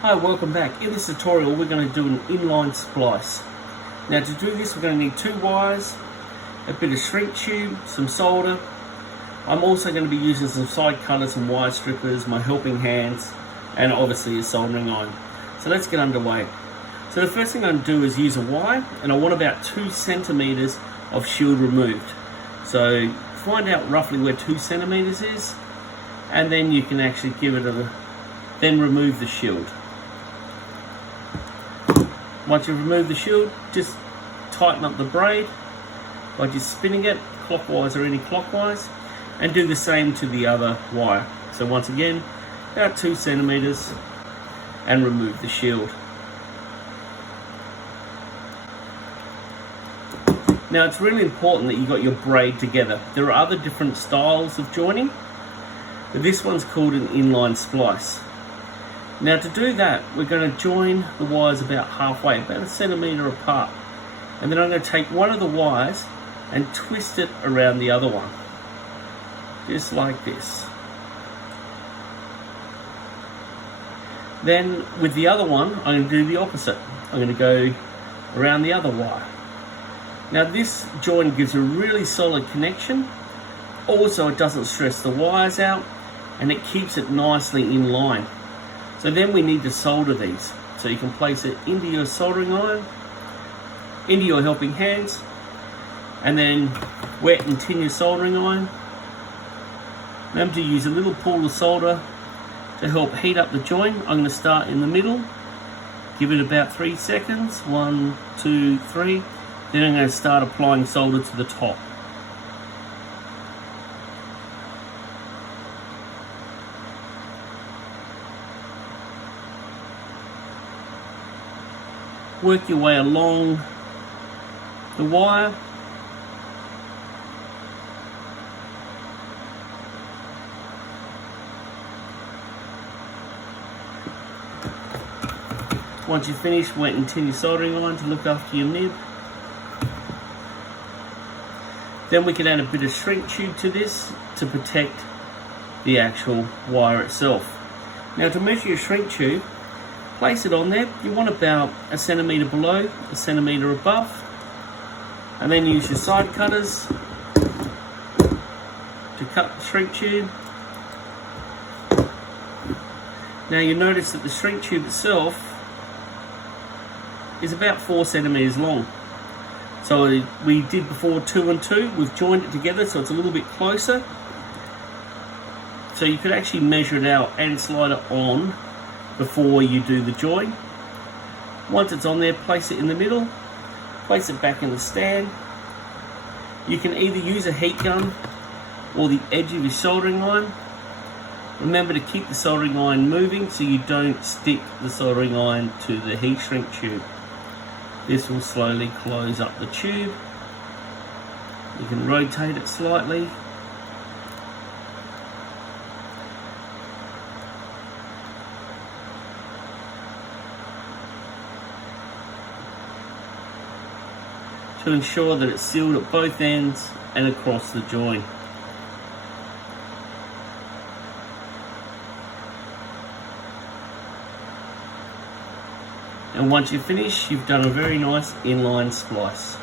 Hi, welcome back. In this tutorial we're going to do an inline splice. Now to do this we're going to need 2 wires, a bit of shrink tube, some solder. I'm also going to be using some side cutters and wire strippers, my helping hands, and obviously a soldering iron. So let's get underway. So the first thing I'm going to do is use a wire, and I want about 2 centimeters of shield removed. So find out roughly where 2 centimeters is, and then you can actually give it then remove the shield. Once you've removed the shield, just tighten up the braid by just spinning it clockwise or anti-clockwise, and do the same to the other wire. So once again, about 2 centimeters, and remove the shield. Now it's really important that you got your braid together. There are other different styles of joining, but this one's called an inline splice. Now to do that, we're going to join the wires about halfway, about 1 centimeter apart. And then I'm going to take one of the wires and twist it around the other one. Just like this. Then with the other one, I'm going to do the opposite. I'm going to go around the other wire. Now this join gives a really solid connection. Also it doesn't stress the wires out, and it keeps it nicely in line. So then we need to solder these. So you can place it into your soldering iron, into your helping hands, and then wet and tin your soldering iron. Remember to use a little pool of solder to help heat up the joint. I'm going to start in the middle, give it about 3 seconds, 1, 2, 3. Then I'm going to start applying solder to the top. Work your way along the wire. Once you finish, wet and tin your soldering iron to look after your nib. Then we can add a bit of shrink tube to this to protect the actual wire itself. Now to measure your shrink tube, place it on there. You want about 1 centimeter below, 1 centimeter above, and then use your side cutters to cut the shrink tube. Now you notice that the shrink tube itself is about 4 centimeters long. So we did before 2 and 2, we've joined it together so it's a little bit closer. So you could actually measure it out and slide it on before you do the join. Once it's on there, place it in the middle, place it back in the stand. You can either use a heat gun or the edge of your soldering iron. Remember to keep the soldering iron moving so you don't stick the soldering iron to the heat shrink tube. This will slowly close up the tube. You can rotate it slightly. To ensure that it's sealed at both ends and across the join. And once you finish, you've done a very nice inline splice.